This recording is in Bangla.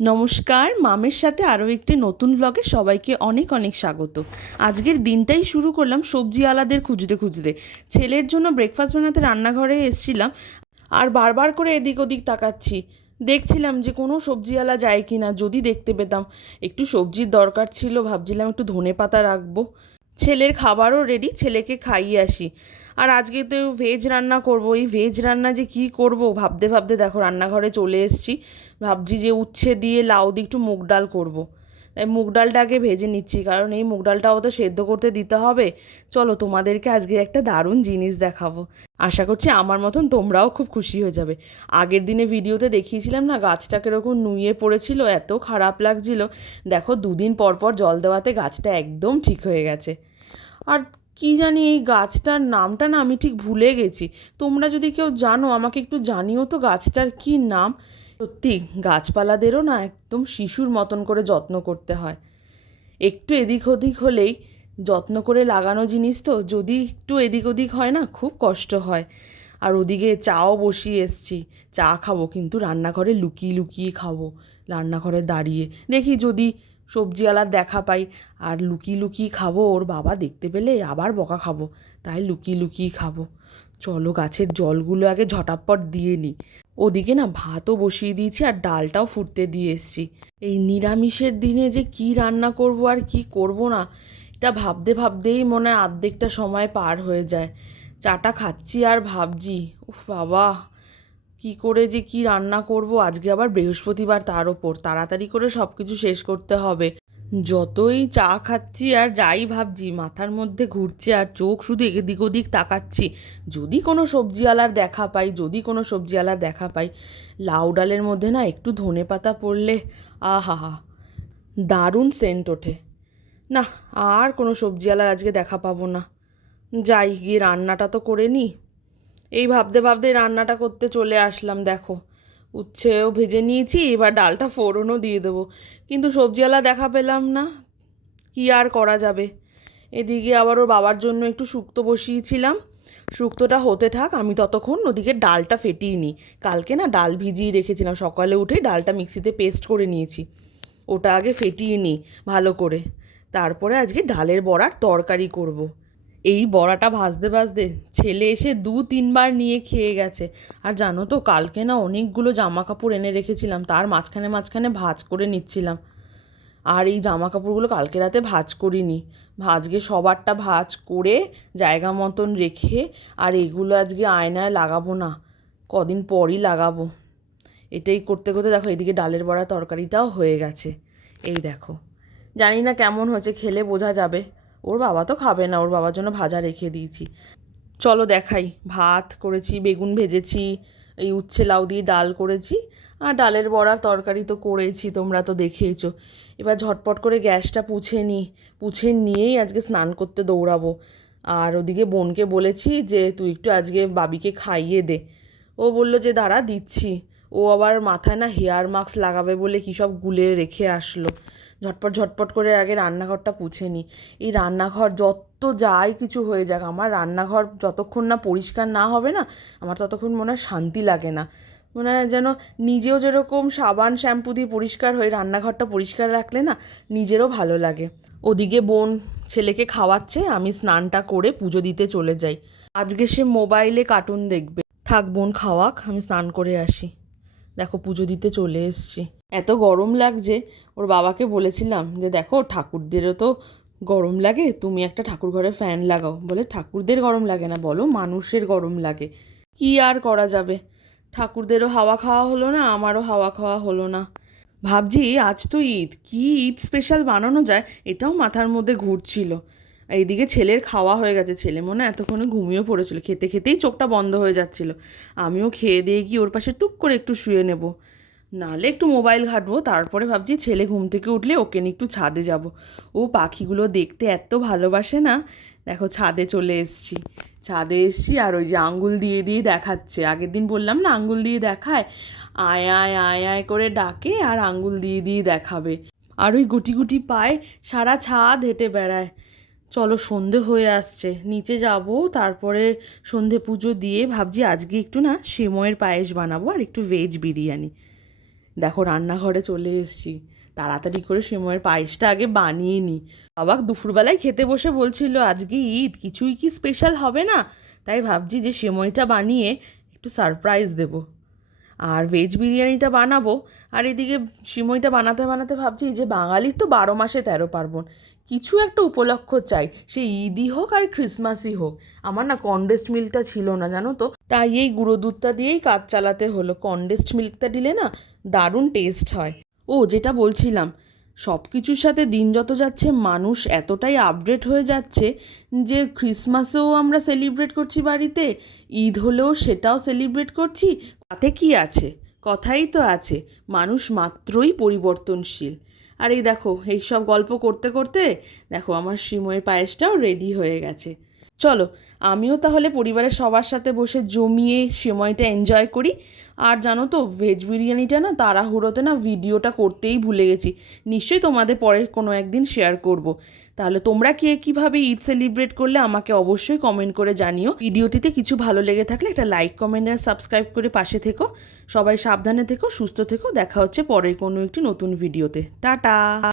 নমস্কার, মামের সাথে আরও একটি নতুন ব্লগে সবাইকে অনেক অনেক স্বাগত। আজকের দিনটাই শুরু করলাম সবজি আলাদের খুঁজতে খুঁজতে। ছেলের জন্য ব্রেকফাস্ট বানাতে রান্নাঘরে এসেছিলাম আর বারবার করে এদিক ওদিক তাকাচ্ছি। দেখছিলাম যে কোনো সবজিওয়ালা যায় কি না যদি দেখতে পেতাম। একটু সবজির দরকার ছিল, ভাবছিলাম একটু ধনে পাতা রাখব। ছেলের খাবারও রেডি ছেলেকে খাইয়ে আসি। আর আজকে তো ভেজ রান্না করব। এই ভেজ রান্না যে কি করব? ভাবতে ভাবতে দেখো, রান্নাঘরে চলে এসেছি। ভাবছি যে উচ্ছে দিয়ে লাউ দিয়ে একটু মুগ ডাল করব। তাই মুগ ডালটাকে ভেজে নিচ্ছি, কারণ এই মুগ ডালটাও তো সেদ্ধ করতে দিতে হবে। চলো তোমাদেরকে আজকে একটা দারুণ জিনিস দেখাবো। আশা করছি আমার মতন তোমরাও খুব খুশি হয়ে যাবে। আগের দিনে ভিডিওতে দেখিয়েছিলাম না, গাছটা কীরকম নুয়ে পড়েছিল, এত খারাপ লাগছিল। দেখো, দুদিন পর পর জল দেওয়াতে গাছটা একদম ঠিক হয়ে গেছে। আর কি জানি এই গাছটার নামটা না আমি ঠিক ভুলে গেছি। তোমরা যদি কেউ জানো, আমাকে একটু জানিও তো গাছটার কি নাম। সত্যি, গাছপালাদেরও না একদম শিশুর মতন করে যত্ন করতে হয়। একটু এদিক ওদিক হলেই যত্ন করে লাগানো জিনিস তো, যদি একটু এদিক ওদিক হয় না, খুব কষ্ট হয়। আর ওদিকে চাও বসিয়ে এসছি। চা খাব, কিন্তু রান্নাঘরে লুকিয়ে লুকিয়ে খাব, রান্নাঘরে দাঁড়িয়ে। দেখি যদি সবজিওয়ালার দেখা পাই। আর লুকিয়ে লুকিয়ে খাব, ওর বাবা দেখতে পেলে আবার বকা খাব। তাই লুকিয়ে লুকিয়ে খাব। চলো গাছের জলগুলো আগে ঝটাপট দিয়ে নিই ওদিকে না ভাতও বসিয়ে দিয়েছি আর ডালটাও ফুটতে দিয়ে এসছি। এই নিরামিষের দিনে যে কি রান্না করব আর কি করব না, এটা ভাবতে ভাবতেই মনে হয় আর্ধেকটা সময় পার হয়ে যায়। চাটা খাচ্ছি আর ভাবছি, উফ বাবা। কি করে যে কি রান্না করব? আজকে আবার বৃহস্পতিবার তার ওপর। তাড়াতাড়ি করে সব কিছু শেষ করতে হবে। যতই চা খাচ্ছি আর যাই ভাবছি, মাথার মধ্যে ঘুরছে আর চোখ শুধু এদিক ওদিক তাকাচ্ছি। যদি কোনো সবজিওয়ালার দেখা পাই, যদি কোনো সবজিওয়ালার দেখা পাই, লাউ ডালের মধ্যে না একটু ধনে পাতা পড়লে আহা হা দারুণ সেন্ট ওঠে। না, আর কোনো সবজিওয়ালার আজকে দেখা পাবো না। যাই, গিয়ে রান্নাটা তো করে নিই। এই ভাবতে ভাবতে রান্নাটা করতে চলে আসলাম, দেখো। উচ্ছেও ভেজে নিয়েছি, এবার ডালটা ফোড়নও দিয়ে দেবো। কিন্তু সবজিওয়ালা দেখা পেলাম না, কি আর করা যাবে? এদিকে আবার ওর বাবার জন্য একটু শুক্তো বসিয়েছিলাম। শুক্তোটা হতে থাক, আমি ততক্ষণ ওদিকে ডালটা ফেটিয়ে নিই। কালকে না ডাল ভিজিয়ে রেখেছিলাম, সকালে উঠেই ডালটা মিক্সিতে পেস্ট করে নিয়েছি। ওটা আগে ফেটিয়ে নিই ভালো করে। তারপরে আজকে ডালের বড়ার তরকারি করব। এই বড়াটা ভাজতে ভাজতে ছেলে এসে দু তিনবার নিয়ে খেয়ে গেছে। আর জানো তো, কালকে না অনেকগুলো জামা কাপড় এনে রেখেছিলাম, তার মাঝখানে মাঝখানে ভাজ করে নিচ্ছিলাম। আর এই জামা কাপড়গুলো কালকে রাতে ভাজ করিনি। আজকে সবারটা ভাজ করে জায়গা মতন রেখে আর এগুলো আজকে আয়নায় লাগাবো না, কদিন পরই লাগাবো। এটাই করতে করতে দেখো এদিকে ডালের বড়া তরকারিটাও হয়ে গেছে। এই দেখো, জানি না কেমন হয়েছে, খেলে বোঝা যাবে। ওর বাবা তো খাবে না, ওর বাবার জন্য ভাজা রেখে দিয়েছি। চলো দেখাই। ভাত করেছি, বেগুন ভেজেছি, এই উচ্ছে লাউ দিয়ে ডাল করেছি, আর ডালের বড়ার তরকারি তো করেছি, তোমরা তো দেখেইছো। এবার ঝটপট করে গ্যাসটা পুছে নিই পুছে নিয়েই আজকে স্নান করতে দৌড়াবো। আর ওদিকে বোনকে বলেছি যে, তুই একটু আজকে বাবিকে খাইয়ে দে। ও বলল যে, দাঁড়া, দিচ্ছি। ও আবার মাথায় না হেয়ার মাস্ক লাগাবে বলে কী সব গুলে রেখে আসলো। ঝটপট ঝটপট করে আগে রান্নাঘরটা পুছে নিই এই রান্নাঘর যত যাই কিছু হয়ে যাক, আমার রান্নাঘর যতক্ষণ না পরিষ্কার না হবে না, আমার ততক্ষণ মনে হয় শান্তি লাগে না। মনে হয় যেন নিজেও যেরকম সাবান, শ্যাম্পু দিয়ে পরিষ্কার হয়ে রান্নাঘরটা পরিষ্কার রাখলে না, নিজেরও ভালো লাগে। ওদিকে বোন ছেলেকে খাওয়াচ্ছে, আমি স্নানটা করে পুজো দিতে চলে যাই। আজকে সে মোবাইলে কার্টুন দেখবে। থাক বোন, খাওয়াক, আমি স্নান করে আসি। দেখো পুজো দিতে চলে এসছি। এত গরম লাগছে। ওর বাবাকে বলেছিলাম যে, দেখো, ঠাকুরদেরও তো গরম লাগে, তুমি একটা ঠাকুর ঘরে ফ্যান লাগাও। বলে, ঠাকুরদের গরম লাগে না, বলো, মানুষের গরম লাগে। কি আর করা যাবে? ঠাকুরদেরও হাওয়া খাওয়া হলো না, আমারও হাওয়া খাওয়া হলো না। ভাবছি আজ তো ঈদ, কি ঈদ স্পেশাল বানানো যায়, এটাও মাথার মধ্যে ঘুরছিল। এইদিকে ছেলের খাওয়া হয়ে গেছে, ছেলে মনে এতক্ষণে ঘুমিয়েও পড়েছিল, খেতে খেতেই চোখটা বন্ধ হয়ে যাচ্ছিল। আমিও খেয়ে দিয়ে গিয়ে ওর পাশে টুক করে একটু শুয়ে নেব। নাহলে একটু মোবাইল ঘাটবো, তারপরে ভাবছি ছেলে ঘুম থেকে উঠলে ওকে নিয়ে একটু ছাদে যাব। ও পাখিগুলো দেখতে এত ভালোবাসে না, দেখো ছাদে চলে এসছি। ছাদে এসছি আর ওই যে আঙ্গুল দিয়ে দিয়ে দেখাচ্ছে। আগের দিন বললাম না, আঙ্গুল দিয়ে দেখায়? আয় আয় আয় আয় করে ডাকে আর আঙ্গুল দিয়ে দিয়ে দেখাবে। আর ওই গুটি গুটি পায় সারা ছাদ হেঁটে বেড়ায়। চলো সন্ধে হয়ে আসছে, নিচে যাব, তারপরে সন্ধে পুজো দিয়ে ভাবছি আজকে একটু না সেময়ের পায়েস বানাবো আর একটু ভেজ বিরিয়ানি। দেখো রান্নাঘরে চলে এসেছি। তাড়াতাড়ি করে সিময়ের পায়েসটা আগে বানিয়ে নিই বাবাক দুপুরবেলায় খেতে বসে বলছিল, আজকে ঈদ, কিছুই কি স্পেশাল হবে না? তাই ভাবছি যে সময়টা বানিয়ে একটু সারপ্রাইজ দেবো। আর ভেজ বিরিয়ানিটা বানাবো। আর এদিকে সিমইটা বানাতে বানাতে ভাবছি যে বাঙালির তো বারো মাসে তেরো পার্বণ। কিছু একটা উপলক্ষ চাই, সে ঈদই হোক আর ক্রিসমাসই হোক। আমার না কনডেস্ট মিল্কটা ছিল না, জানো তো? তাই এই গুঁড়ো দুধটা দিয়েই কাজ চালাতে হলো। কনডেস্ট মিল্কটা দিলে না দারুণ টেস্ট হয়। ও, যেটা বলছিলাম সব কিছুর সাথে দিন যত যাচ্ছে, মানুষ এতটাই আপডেট হয়ে যাচ্ছে যে ক্রিসমাসেও আমরা সেলিব্রেট করছি বাড়িতে, ঈদ হলেও সেটাও সেলিব্রেট করছি। তাতে কি আছে? কথাই তো আছে, মানুষ মাত্রই পরিবর্তনশীল। আর এই দেখো এই সব গল্প করতে করতে, দেখো আমার সিময়ের পায়েসটাও রেডি হয়ে গেছে। চলো, আমিও তাহলে পরিবারের সবার সাথে বসে জমিয়ে সময়টা এনজয় করি। আর জানো তো ভেজ বিরিয়ানিটা না তাড়াহুড়োতে না ভিডিওটা করতেই ভুলে গেছি। নিশ্চয়ই তোমাদের পরে কোনো একদিন শেয়ার করব। তাহলে তোমরা কে কীভাবে ঈদ সেলিব্রেট করলে আমাকে অবশ্যই কমেন্ট করে জানিও। ভিডিওটিতে কিছু ভালো লেগে থাকলে একটা লাইক কমেন্ট আর সাবস্ক্রাইব করে পাশে থেকো। সবাই সাবধানে থেকো, সুস্থ থেকো। দেখা হচ্ছে পরের কোনো একটি নতুন ভিডিওতে। টাটা!